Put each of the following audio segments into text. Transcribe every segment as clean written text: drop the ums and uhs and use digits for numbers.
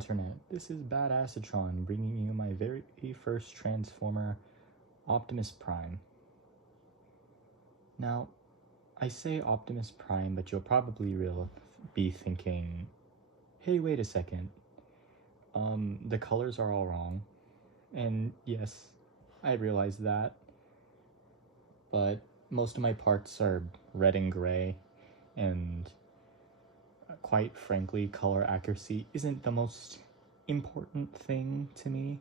internet, this is Bad Acetron bringing you my very first Transformer, Optimus Prime. Now, I say Optimus Prime, but you'll probably be thinking, hey, wait a second, the colors are all wrong. And yes, I realize that, but most of my parts are red and gray, and quite frankly, color accuracy isn't the most important thing to me.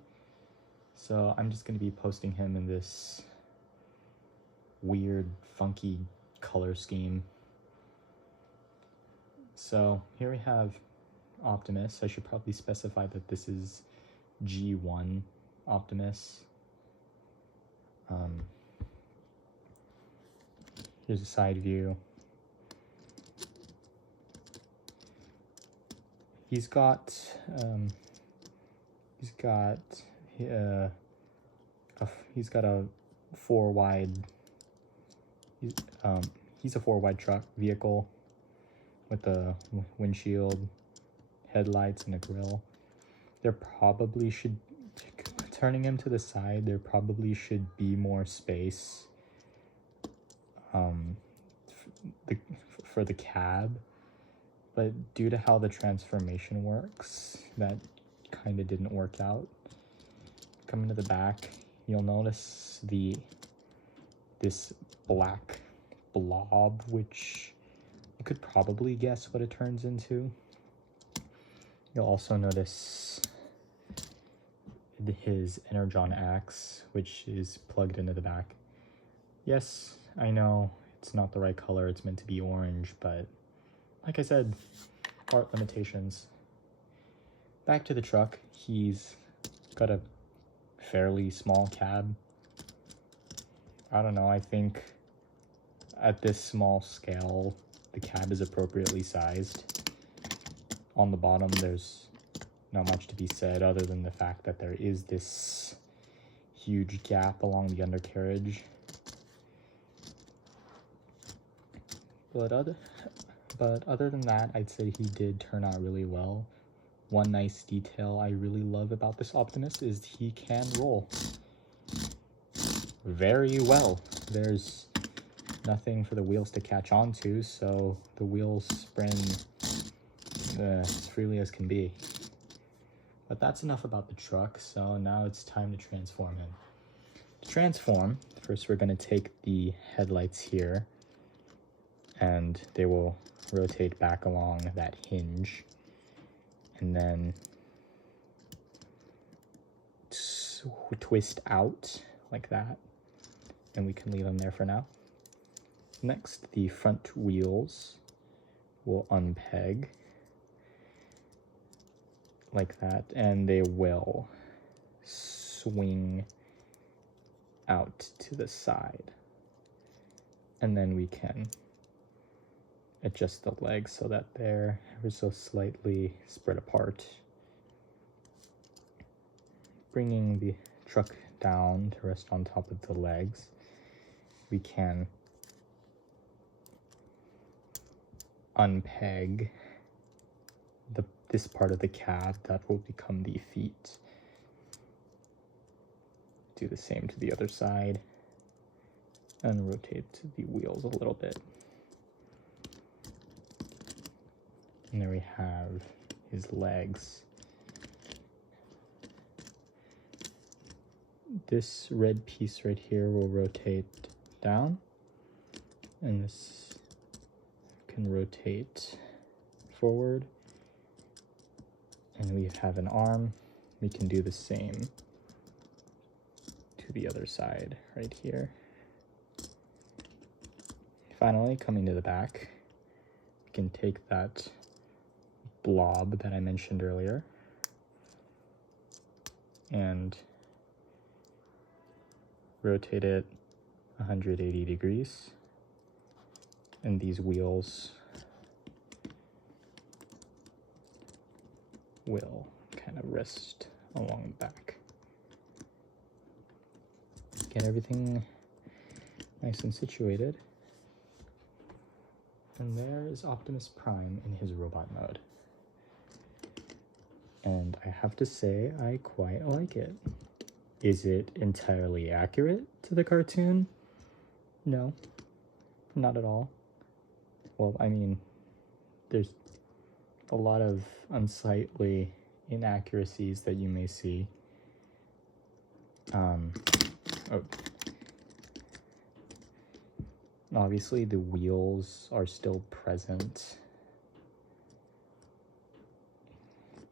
So I'm just going to be posting him in this weird, funky color scheme. So here we have Optimus. I should probably specify that this is G1 Optimus. Here's a side view. He's got a four wide truck vehicle with a windshield, headlights, and a grille. There probably should, turning him to the side, there probably should be more space for the cab, but due to how the transformation works, that kind of didn't work out. Coming to the back, you'll notice this black blob, which you could probably guess what it turns into. You'll also notice his Energon axe, which is plugged into the back. Yes, I know it's not the right color, it's meant to be orange, but like I said, part limitations. Back to the truck, he's got a fairly small cab. I don't know, I think at this small scale, the cab is appropriately sized. On the bottom, there's not much to be said other than the fact that there is this huge gap along the undercarriage. But other than that, I'd say he did turn out really well. One nice detail I really love about this Optimus is he can roll very well. There's nothing for the wheels to catch on to, so the wheels spin as freely as can be. But that's enough about the truck, so now it's time to transform him. To transform, first we're going to take the headlights here, and they will rotate back along that hinge, and then twist out like that, and we can leave them there for now. Next, the front wheels will unpeg like that, and they will swing out to the side, and then we can adjust the legs so that they're ever so slightly spread apart. Bringing the truck down to rest on top of the legs, we can unpeg this part of the cab that will become the feet. Do the same to the other side and rotate the wheels a little bit. And there we have his legs. This red piece right here will rotate down, and this can rotate forward. And we have an arm. We can do the same to the other side right here. Finally, coming to the back, we can take that blob that I mentioned earlier and rotate it 180 degrees, and these wheels will kind of rest along the back. Get everything nice and situated, and there is Optimus Prime in his robot mode. and I have to say I quite like it. Is it entirely accurate to the cartoon? No, not at all. Well, I mean, there's a lot of unsightly inaccuracies that you may see. Obviously the wheels are still present,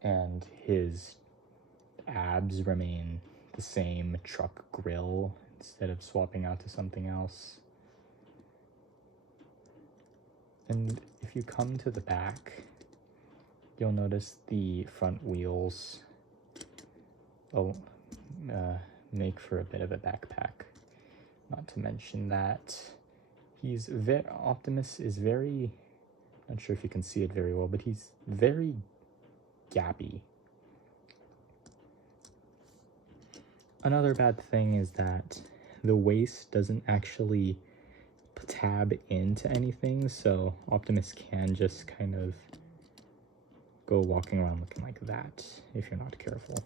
and his abs remain the same truck grill instead of swapping out to something else. And if you come to the back, you'll notice the front wheels make for a bit of a backpack. Not to mention that Optimus is very, not sure if you can see it very well, but he's very gappy. Another bad thing is that the waist doesn't actually tab into anything, so Optimus can just kind of go walking around looking like that if you're not careful.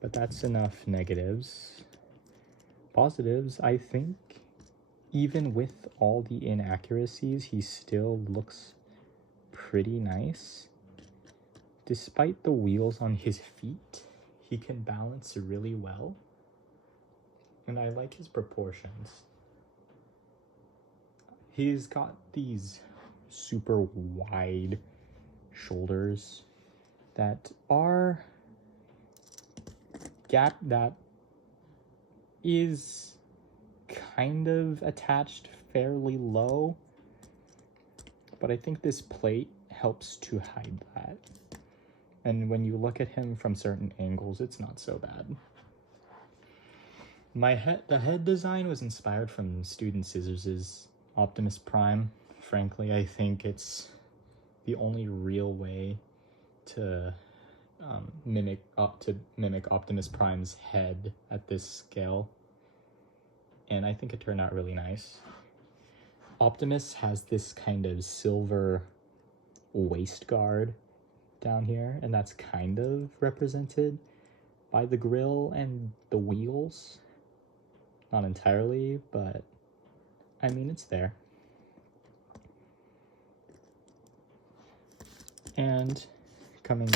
But that's enough negatives. Positives, I think, even with all the inaccuracies, he still looks pretty nice. Despite the wheels on his feet, he can balance really well. And I like his proportions. He's got these super wide shoulders that are that is kind of attached fairly low, but I think this plate helps to hide that. And when you look at him from certain angles, it's not so bad. The head design was inspired from Student Scissors' Optimus Prime. Frankly, I think it's the only real way to mimic Optimus Prime's head at this scale, and I think it turned out really nice. Optimus has this kind of silver waist guard down here, and that's kind of represented by the grill and the wheels. Not entirely, but I mean, it's there. And coming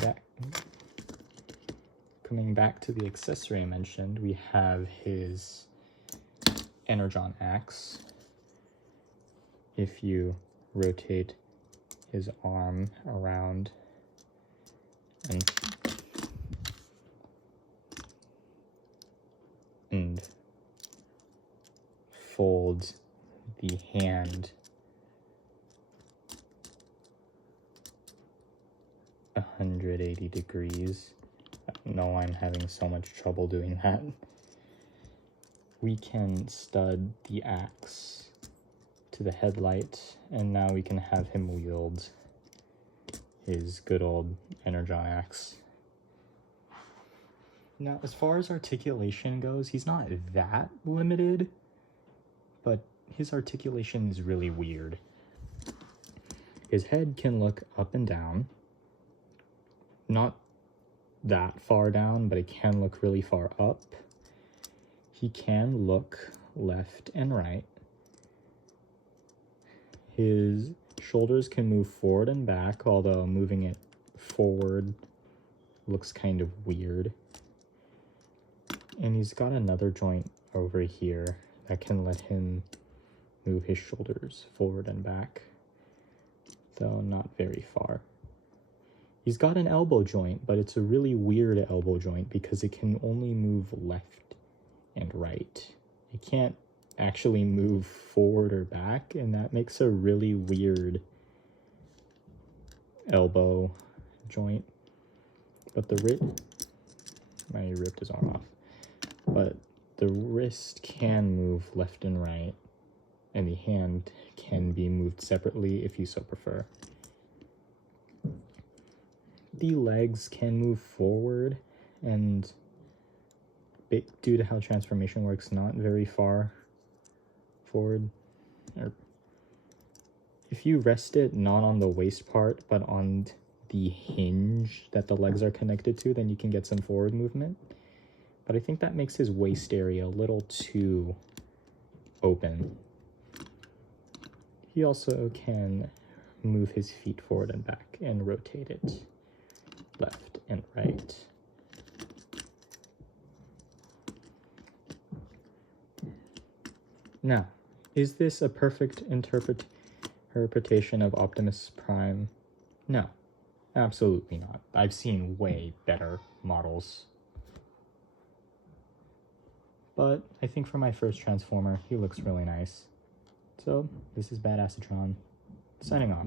back to the accessory I mentioned, we have his Energon axe. If you rotate his arm around and fold the hand 180 degrees. No, I'm having so much trouble doing that. We can stud the axe to the headlight, and now we can have him wield his good old Energon axe. Now, as far as articulation goes, he's not that limited, but his articulation is really weird. His head can look up and down, not that far down, but it can look really far up. He can look left and right. His shoulders can move forward and back, although moving it forward looks kind of weird. And he's got another joint over here that can let him move his shoulders forward and back, though not very far. He's got an elbow joint, but it's a really weird elbow joint because it can only move left and right. It can't actually move forward or back, and that makes a really weird elbow joint. But I ripped his arm off. But the wrist can move left and right, and the hand can be moved separately if you so prefer. The legs can move forward, and due to how transformation works, not very far forward. If you rest it not on the waist part, but on the hinge that the legs are connected to, then you can get some forward movement. But I think that makes his waist area a little too open. He also can move his feet forward and back and rotate it left and right. Now, is this a perfect interpretation of Optimus Prime? No, absolutely not. I've seen way better models. But I think for my first Transformer, he looks really nice. So, this is Badassatron, signing off.